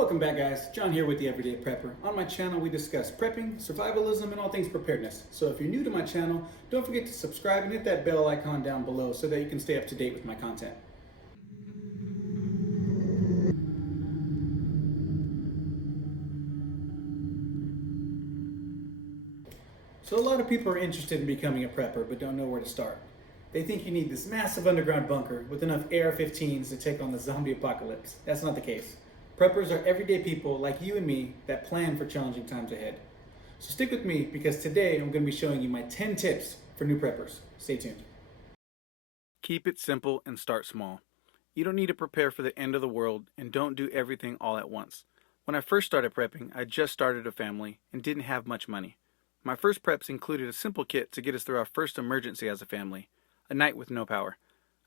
Welcome back, guys. John here with the Everyday Prepper. On my channel, we discuss prepping, survivalism, and all things preparedness. So if you're new to my channel, don't forget to subscribe and hit that bell icon down below so that you can stay up to date with my content. So a lot of people are interested in becoming a prepper but don't know where to start. They think you need this massive underground bunker with enough AR-15s to take on the zombie apocalypse. That's not the case. Preppers are everyday people like you and me that plan for challenging times ahead. So stick with me because today I'm going to be showing you my 10 tips for new preppers. Stay tuned. Keep it simple and start small. You don't need to prepare for the end of the world and don't do everything all at once. When I first started prepping, I just started a family and didn't have much money. My first preps included a simple kit to get us through our first emergency as a family, a night with no power.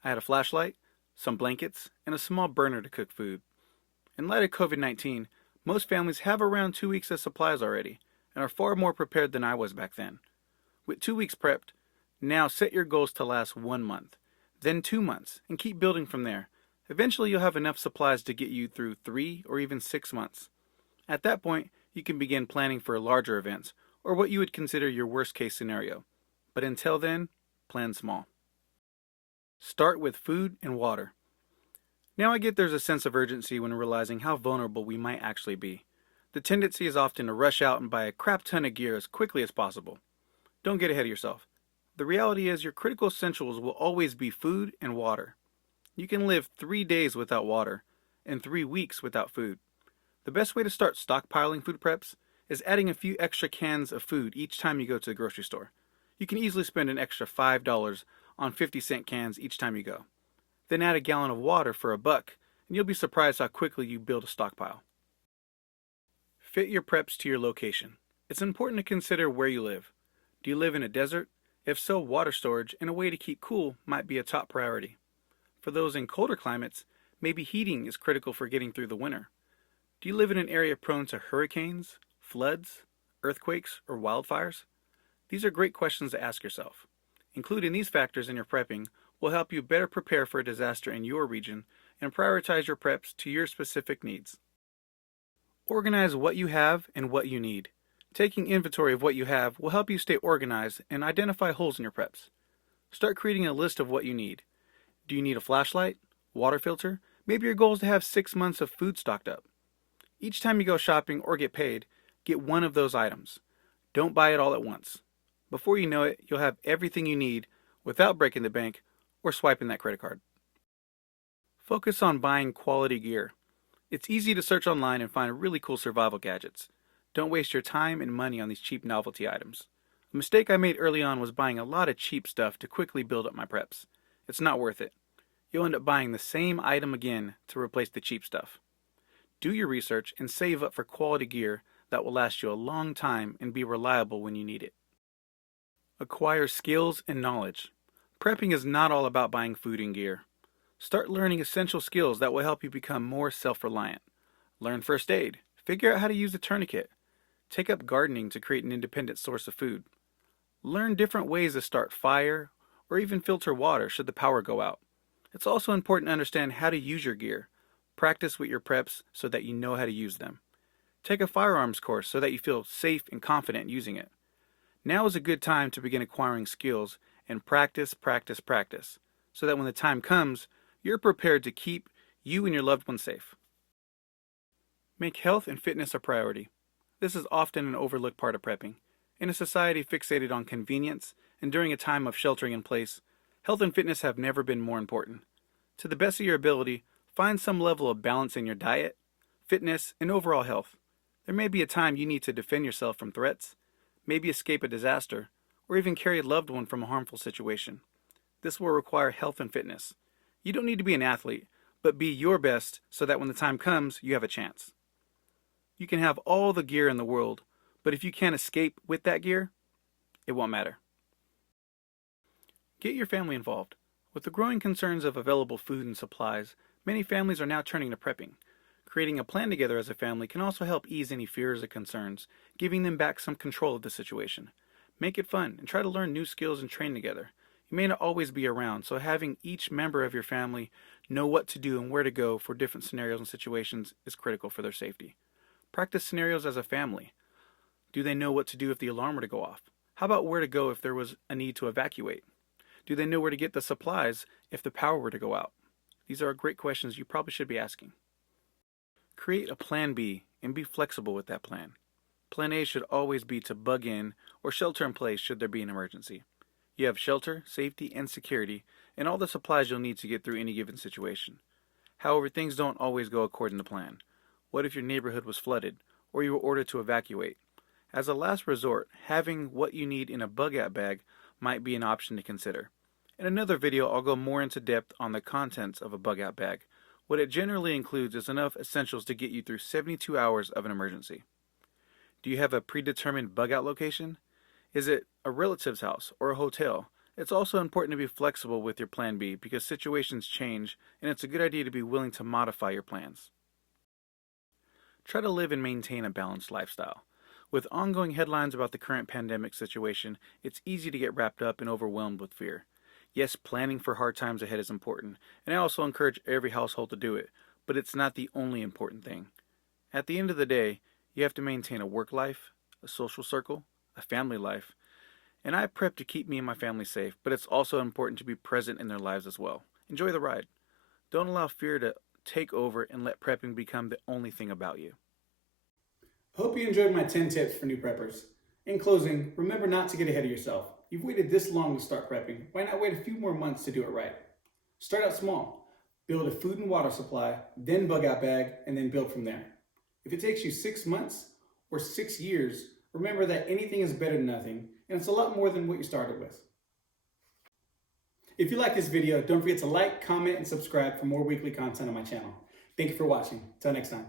I had a flashlight, some blankets, and a small burner to cook food. In light of COVID-19, most families have around 2 weeks of supplies already and are far more prepared than I was back then. With 2 weeks prepped, now set your goals to last 1 month, then 2 months, and keep building from there. Eventually you'll have enough supplies to get you through 3 or even 6 months. At that point, you can begin planning for larger events or what you would consider your worst case scenario. But until then, plan small. Start with food and water. Now I get there's a sense of urgency when realizing how vulnerable we might actually be. The tendency is often to rush out and buy a crap ton of gear as quickly as possible. Don't get ahead of yourself. The reality is your critical essentials will always be food and water. You can live 3 days without water and 3 weeks without food. The best way to start stockpiling food preps is adding a few extra cans of food each time you go to the grocery store. You can easily spend an extra $5 on 50-cent cans each time you go. Then add a gallon of water for $1, and you'll be surprised how quickly you build a stockpile. Fit your preps to your location. It's important to consider where you live. Do you live in a desert? If so, water storage and a way to keep cool might be a top priority. For those in colder climates, maybe heating is critical for getting through the winter. Do you live in an area prone to hurricanes, floods, earthquakes, or wildfires? These are great questions to ask yourself. Including these factors in your prepping will help you better prepare for a disaster in your region and prioritize your preps to your specific needs. Organize what you have and what you need. Taking inventory of what you have will help you stay organized and identify holes in your preps. Start creating a list of what you need. Do you need a flashlight? Water filter? Maybe your goal is to have 6 months of food stocked up. Each time you go shopping or get paid, get one of those items. Don't buy it all at once. Before you know it, you'll have everything you need without breaking the bank or swiping that credit card. Focus on buying quality gear. It's easy to search online and find really cool survival gadgets. Don't waste your time and money on these cheap novelty items. A mistake I made early on was buying a lot of cheap stuff to quickly build up my preps. It's not worth it. You'll end up buying the same item again to replace the cheap stuff. Do your research and save up for quality gear that will last you a long time and be reliable when you need it. Acquire skills and knowledge. Prepping is not all about buying food and gear. Start learning essential skills that will help you become more self-reliant. Learn first aid. Figure out how to use a tourniquet. Take up gardening to create an independent source of food. Learn different ways to start fire or even filter water should the power go out. It's also important to understand how to use your gear. Practice with your preps so that you know how to use them. Take a firearms course so that you feel safe and confident using it. Now is a good time to begin acquiring skills and practice so that when the time comes, you're prepared to keep you and your loved ones safe. Make health and fitness a priority. This is often an overlooked part of prepping. In a society fixated on convenience and during a time of sheltering in place, health and fitness have never been more important. To the best of your ability, find some level of balance in your diet, fitness, and overall health. There may be a time you need to defend yourself from threats, maybe escape a disaster, or even carry a loved one from a harmful situation. This will require health and fitness. You don't need to be an athlete, but be your best so that when the time comes, you have a chance. You can have all the gear in the world, but if you can't escape with that gear, it won't matter. Get your family involved. With the growing concerns of available food and supplies, many families are now turning to prepping. Creating a plan together as a family can also help ease any fears or concerns, giving them back some control of the situation. Make it fun and try to learn new skills and train together. You may not always be around, so having each member of your family know what to do and where to go for different scenarios and situations is critical for their safety. Practice scenarios as a family. Do they know what to do if the alarm were to go off? How about where to go if there was a need to evacuate? Do they know where to get the supplies if the power were to go out? These are great questions you probably should be asking. Create a plan B and be flexible with that plan. Plan A should always be to bug in or shelter in place should there be an emergency. You have shelter, safety, and security, and all the supplies you'll need to get through any given situation. However, things don't always go according to plan. What if your neighborhood was flooded, or you were ordered to evacuate? As a last resort, having what you need in a bug-out bag might be an option to consider. In another video, I'll go more into depth on the contents of a bug-out bag. What it generally includes is enough essentials to get you through 72 hours of an emergency. Do you have a predetermined bug-out location? Is it a relative's house or a hotel? It's also important to be flexible with your plan B because situations change and it's a good idea to be willing to modify your plans. Try to live and maintain a balanced lifestyle. With ongoing headlines about the current pandemic situation, it's easy to get wrapped up and overwhelmed with fear. Yes, planning for hard times ahead is important, and I also encourage every household to do it, but it's not the only important thing. At the end of the day, you have to maintain a work life, a social circle, a family life, and I prep to keep me and my family safe, but it's also important to be present in their lives as well. Enjoy the ride. Don't allow fear to take over and let prepping become the only thing about you. Hope you enjoyed my 10 tips for new preppers. In closing, remember not to get ahead of yourself. You've waited this long to start prepping. Why not wait a few more months to do it right? Start out small. Build a food and water supply, then bug out bag, and then build from there. If it takes you 6 months or 6 years, remember that anything is better than nothing, and it's a lot more than what you started with. If you like this video, don't forget to like, comment, and subscribe for more weekly content on my channel. Thank you for watching. Till next time.